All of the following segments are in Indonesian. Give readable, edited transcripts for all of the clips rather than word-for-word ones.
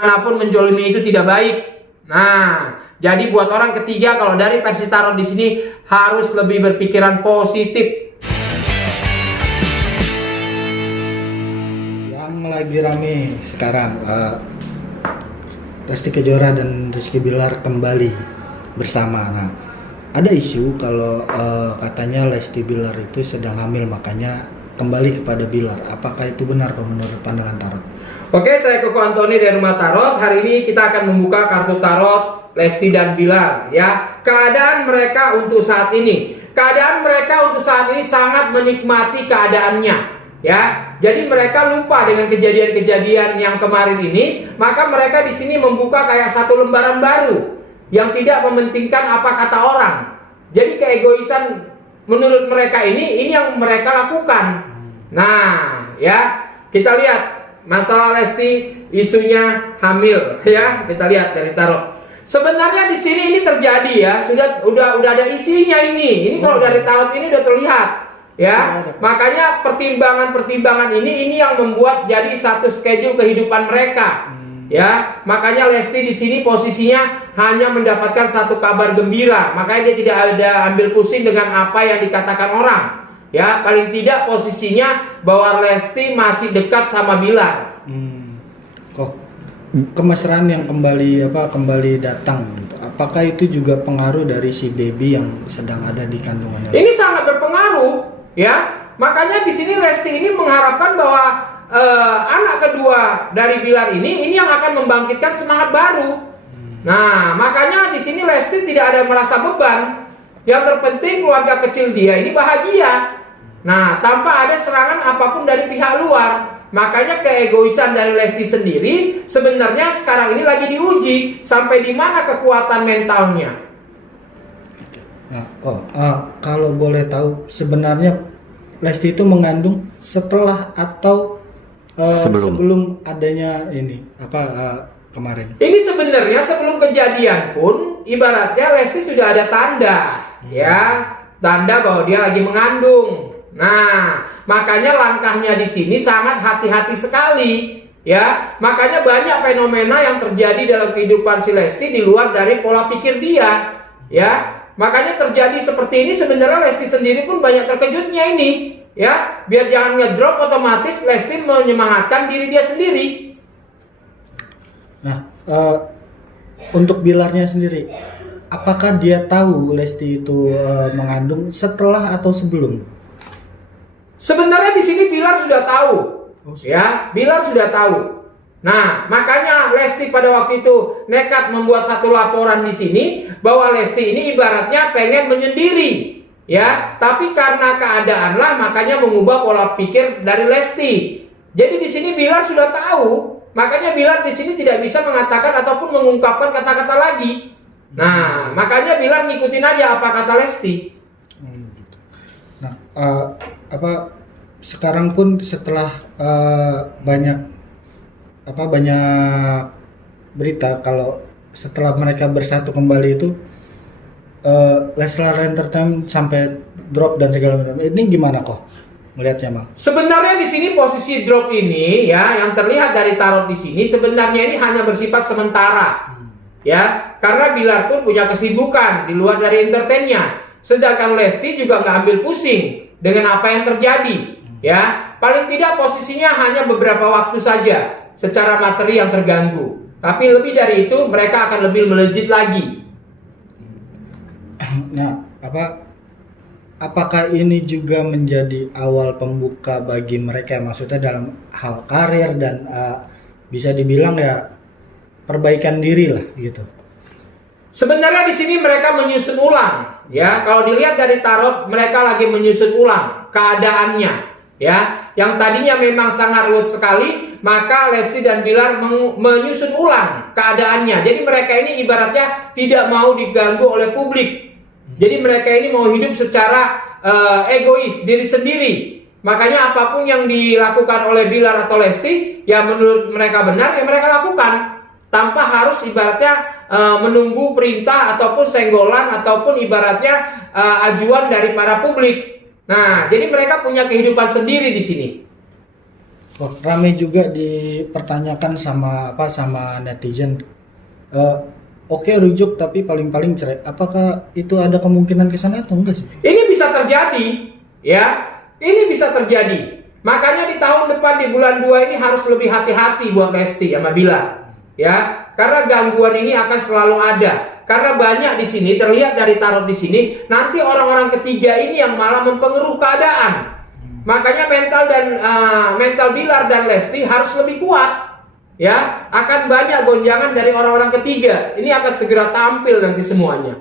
manapun menjolimi itu tidak baik. Nah, jadi buat orang ketiga kalau dari versi tarot di sini harus lebih berpikiran positif. Yang lagi rame sekarang, Lesti Kejora dan Rizky Bilar kembali bersama. Nah, ada isu kalau katanya Lesti Bilar itu sedang hamil, makanya kembali kepada Bilar. Apakah itu benar kalau menurut pandangan tarot? Oke, saya Koko Antoni dari Rumah Tarot. Hari ini kita akan membuka kartu tarot Lesti dan Bilar, ya. Keadaan mereka untuk saat ini. Keadaan mereka untuk saat ini sangat menikmati keadaannya, ya. Jadi mereka lupa dengan kejadian-kejadian yang kemarin ini, maka mereka di sini membuka kayak satu lembaran baru yang tidak mementingkan apa kata orang. Jadi keegoisan menurut mereka ini yang mereka lakukan. Nah, ya, kita lihat masalah Lesti isunya hamil, ya. Kita lihat dari tarot. Sebenarnya di sini ini terjadi, ya. Udah ada isinya ini. Ini kalau dari tarot ini udah terlihat, ya. Makanya pertimbangan ini yang membuat jadi satu schedule kehidupan mereka. Ya, makanya Lesti di sini posisinya hanya mendapatkan satu kabar gembira. Makanya dia tidak ada ambil pusing dengan apa yang dikatakan orang. Ya, paling tidak posisinya bahwa Lesti masih dekat sama Bilar. Kok kemesraan yang kembali datang, apakah itu juga pengaruh dari si baby yang sedang ada di kandungannya? Ini sangat berpengaruh, ya. Makanya di sini Lesti ini mengharapkan bahwa anak kedua dari Bilar ini yang akan membangkitkan semangat baru. Nah, makanya di sini Lesti tidak ada merasa beban. Yang terpenting keluarga kecil dia ini bahagia. Nah, tanpa ada serangan apapun dari pihak luar. Makanya keegoisan dari Lesti sendiri sebenarnya sekarang ini lagi diuji sampai di mana kekuatan mentalnya. Nah, kalau boleh tahu sebenarnya Lesti itu mengandung setelah atau sebelum adanya ini kemarin? Ini sebenarnya sebelum kejadian pun ibaratnya Lesti sudah ada tanda, ya, tanda bahwa dia lagi mengandung. Nah, makanya langkahnya di sini sangat hati-hati sekali, ya. Makanya banyak fenomena yang terjadi dalam kehidupan si Lesti di luar dari pola pikir dia, ya. Makanya terjadi seperti ini sebenarnya Lesti sendiri pun banyak terkejutnya ini, ya. Biar jangan ngedrop, otomatis Lesti menyemangatkan diri dia sendiri. Nah, untuk Bilarnya sendiri, apakah dia tahu Lesti itu mengandung setelah atau sebelum? Sebenarnya di sini Bilar sudah tahu, ya. Bilar sudah tahu. Nah, makanya Lesti pada waktu itu nekat membuat satu laporan di sini bahwa Lesti ini ibaratnya pengen menyendiri, ya. Tapi karena keadaan lah, makanya mengubah pola pikir dari Lesti. Jadi di sini Bilar sudah tahu, makanya Bilar di sini tidak bisa mengatakan ataupun mengungkapkan kata-kata lagi. Nah, makanya Bilar ngikutin aja apa kata Lesti. Nah, sekarang pun setelah banyak berita kalau setelah mereka bersatu kembali itu Leslar Entertainment sampai drop dan segala macam. Ini gimana kok melihatnya, Bang? Sebenarnya di sini posisi drop ini, ya, yang terlihat dari tarot di sini sebenarnya ini hanya bersifat sementara. Ya, karena Bilar pun punya kesibukan di luar dari entertainnya. Sedangkan Lesti juga nggak ambil pusing dengan apa yang terjadi, ya. Paling tidak posisinya hanya beberapa waktu saja secara materi yang terganggu, tapi lebih dari itu mereka akan lebih melejit lagi. Nah, apakah ini juga menjadi awal pembuka bagi mereka, maksudnya dalam hal karir dan bisa dibilang ya perbaikan diri lah gitu? Sebenarnya di sini mereka menyusun ulang, ya. Kalau dilihat dari tarot, mereka lagi menyusun ulang keadaannya, ya. Yang tadinya memang sangat ruwet sekali, maka Lesti dan Bilar menyusun ulang keadaannya. Jadi mereka ini ibaratnya tidak mau diganggu oleh publik. Jadi mereka ini mau hidup secara egois, diri sendiri. Makanya apapun yang dilakukan oleh Bilar atau Lesti, ya menurut mereka benar, ya mereka lakukan. Tanpa harus ibaratnya menunggu perintah ataupun senggolan ataupun ibaratnya ajuan dari para publik. Nah, jadi mereka punya kehidupan sendiri di sini. Oh, ramai juga dipertanyakan sama netizen. Eh, Oke rujuk tapi paling-paling cerai. Apakah itu ada kemungkinan ke sana atau enggak sih? Ini bisa terjadi, ya. Ini bisa terjadi. Makanya di tahun depan di bulan 2 ini harus lebih hati-hati buat Lesti sama Bilar, ya. Karena gangguan ini akan selalu ada. Karena banyak di sini terlihat dari tarot di sini, nanti orang-orang ketiga ini yang malah mempengaruhi keadaan. Makanya mental Bilar dan Lesti harus lebih kuat. Ya, akan banyak gonjangan dari orang-orang ketiga. Ini akan segera tampil nanti semuanya.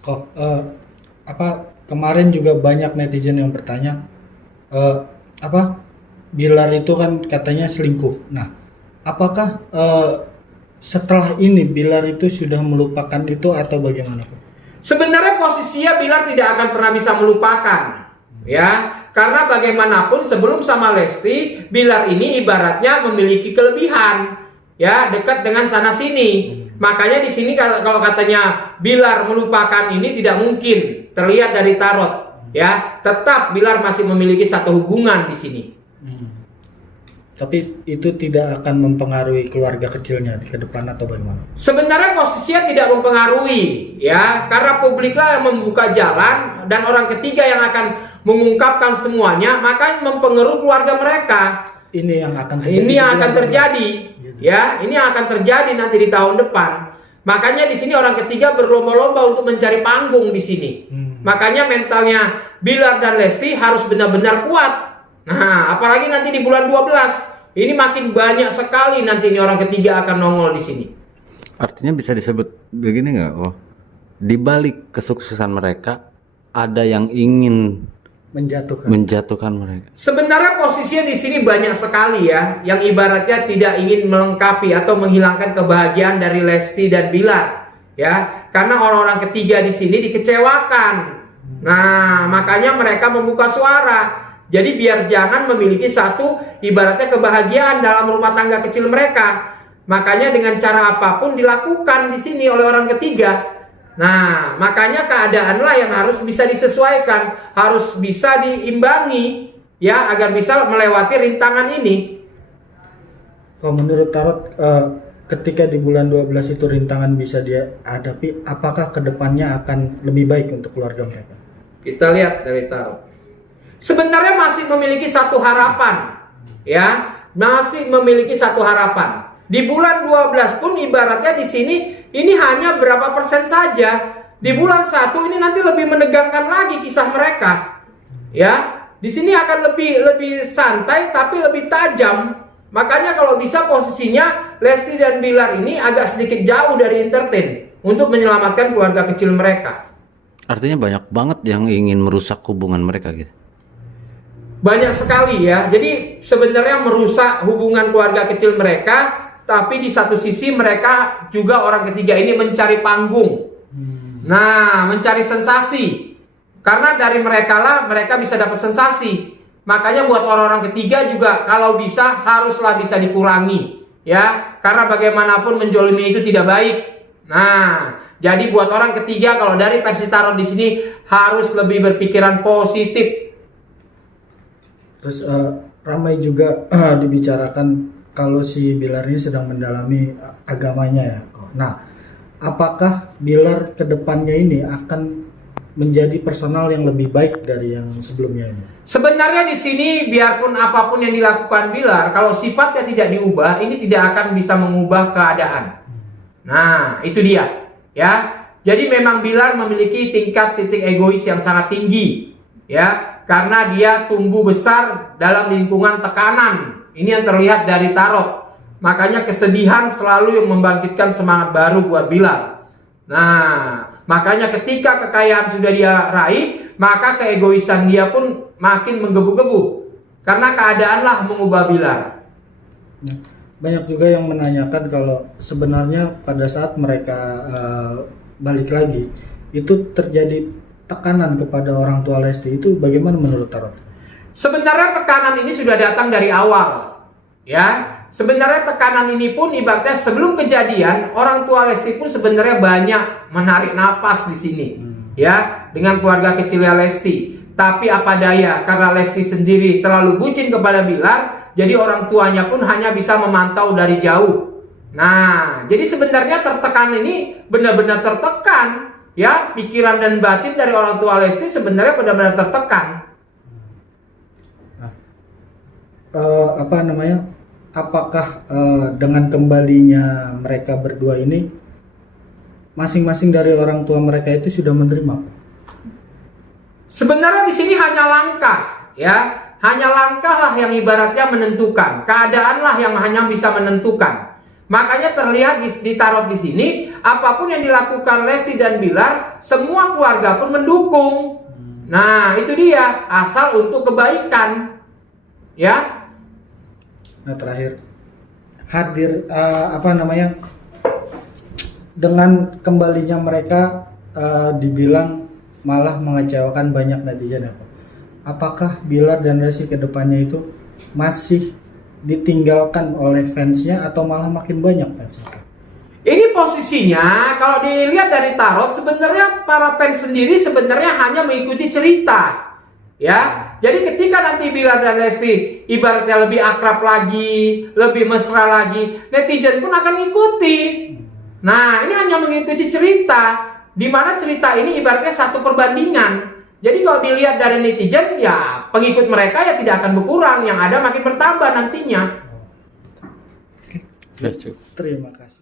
Kok kemarin juga banyak netizen yang bertanya Bilar itu kan katanya selingkuh. Nah, apakah setelah ini Bilar itu sudah melupakan itu atau bagaimana? Sebenarnya posisinya Bilar tidak akan pernah bisa melupakan, ya. Karena bagaimanapun sebelum sama Lesti, Bilar ini ibaratnya memiliki kelebihan, ya, dekat dengan sana sini. Makanya di sini kalau katanya Bilar melupakan ini tidak mungkin terlihat dari tarot, ya. Tetap Bilar masih memiliki satu hubungan di sini. Tapi itu tidak akan mempengaruhi keluarga kecilnya ke depan atau bagaimana? Sebenarnya posisinya tidak mempengaruhi, ya, karena publiklah yang membuka jalan dan orang ketiga yang akan mengungkapkan semuanya, maka mempengaruhi keluarga mereka. Ini yang akan terjadi. Ini yang akan terjadi, ya, ini yang akan terjadi nanti di tahun depan. Makanya di sini orang ketiga berlomba-lomba untuk mencari panggung di sini. Makanya mentalnya Bilar dan Lesti harus benar-benar kuat. Nah, apalagi nanti di bulan 12, ini makin banyak sekali nanti ini orang ketiga akan nongol di sini. Artinya bisa disebut begini nggak? Oh, di balik kesuksesan mereka ada yang ingin menjatuhkan mereka. Sebenarnya posisinya di sini banyak sekali ya, yang ibaratnya tidak ingin melengkapi atau menghilangkan kebahagiaan dari Lesti dan Bilar, ya, karena orang-orang ketiga di sini dikecewakan. Nah, makanya mereka membuka suara. Jadi biar jangan memiliki satu ibaratnya kebahagiaan dalam rumah tangga kecil mereka. Makanya dengan cara apapun dilakukan di sini oleh orang ketiga. Nah, makanya keadaanlah yang harus bisa disesuaikan, harus bisa diimbangi, ya, agar bisa melewati rintangan ini. Kalau menurut tarot, ketika di bulan 12 itu rintangan bisa dia hadapi, apakah kedepannya akan lebih baik untuk keluarga mereka? Kita lihat dari tarot. Sebenarnya masih memiliki satu harapan, ya, masih memiliki satu harapan. Di bulan 12 pun ibaratnya di sini ini hanya berapa persen saja. Di bulan 1 ini nanti lebih menegangkan lagi kisah mereka, ya. Di sini akan lebih santai tapi lebih tajam. Makanya kalau bisa posisinya Lesti dan Bilar ini agak sedikit jauh dari entertain untuk menyelamatkan keluarga kecil mereka. Artinya banyak banget yang ingin merusak hubungan mereka gitu. Banyak sekali ya. Jadi sebenarnya merusak hubungan keluarga kecil mereka, tapi di satu sisi mereka juga orang ketiga ini mencari panggung. Nah, mencari sensasi. Karena dari mereka lah mereka bisa dapat sensasi. Makanya buat orang-orang ketiga juga kalau bisa haruslah bisa dikurangi, ya. Karena bagaimanapun menjolimi itu tidak baik. Nah, jadi buat orang ketiga kalau dari versi tarot di sini harus lebih berpikiran positif. Terus ramai juga dibicarakan kalau si Bilar ini sedang mendalami agamanya ya. Nah, apakah Bilar kedepannya ini akan menjadi personal yang lebih baik dari yang sebelumnya ini? Sebenarnya di sini biarpun apapun yang dilakukan Bilar, kalau sifatnya tidak diubah, ini tidak akan bisa mengubah keadaan. Nah, itu dia, ya. Jadi memang Bilar memiliki tingkat titik egois yang sangat tinggi, ya. Karena dia tumbuh besar dalam lingkungan tekanan. Ini yang terlihat dari tarot. Makanya kesedihan selalu yang membangkitkan semangat baru buat Bilar. Nah, makanya ketika kekayaan sudah dia raih, maka keegoisan dia pun makin menggebu-gebu. Karena keadaanlah mengubah Bilar. Banyak juga yang menanyakan kalau sebenarnya pada saat mereka balik lagi, itu terjadi tekanan kepada orang tua Lesti, itu bagaimana menurut tarot? Sebenarnya tekanan ini sudah datang dari awal, ya. Sebenarnya tekanan ini pun ibaratnya sebelum kejadian orang tua Lesti pun sebenarnya banyak menarik napas di sini, ya, dengan keluarga kecilnya Lesti. Tapi apa daya, karena Lesti sendiri terlalu bucin kepada Bilar, jadi orang tuanya pun hanya bisa memantau dari jauh. Nah, jadi sebenarnya tertekan ini benar-benar tertekan, ya, pikiran dan batin dari orang tua Lesti sebenarnya benar-benar tertekan. Apa namanya? Apakah dengan kembalinya mereka berdua ini masing-masing dari orang tua mereka itu sudah menerima? Sebenarnya di sini hanya langkah, ya, hanya langkah lah yang ibaratnya menentukan, keadaanlah yang hanya bisa menentukan. Makanya terlihat di tarot di sini, apapun yang dilakukan Lesti dan Bilar, semua keluarga pun mendukung. Nah, itu dia, asal untuk kebaikan, ya. Nah, terakhir hadir apa namanya, dengan kembalinya mereka dibilang malah mengecewakan banyak netizen ya Pak. Apakah Bilar dan Lesti kedepannya itu masih ditinggalkan oleh fansnya atau malah makin banyak fansnya? Ini posisinya kalau dilihat dari tarot, sebenarnya para fans sendiri sebenarnya hanya mengikuti cerita. Ya, jadi ketika nanti Bilar dan Lesti ibaratnya lebih akrab lagi, lebih mesra lagi, netizen pun akan ikuti. Nah, ini hanya mengikuti cerita, di mana cerita ini ibaratnya satu perbandingan. Jadi kalau dilihat dari netizen, ya pengikut mereka ya tidak akan berkurang, yang ada makin bertambah nantinya. Oke. Terima kasih.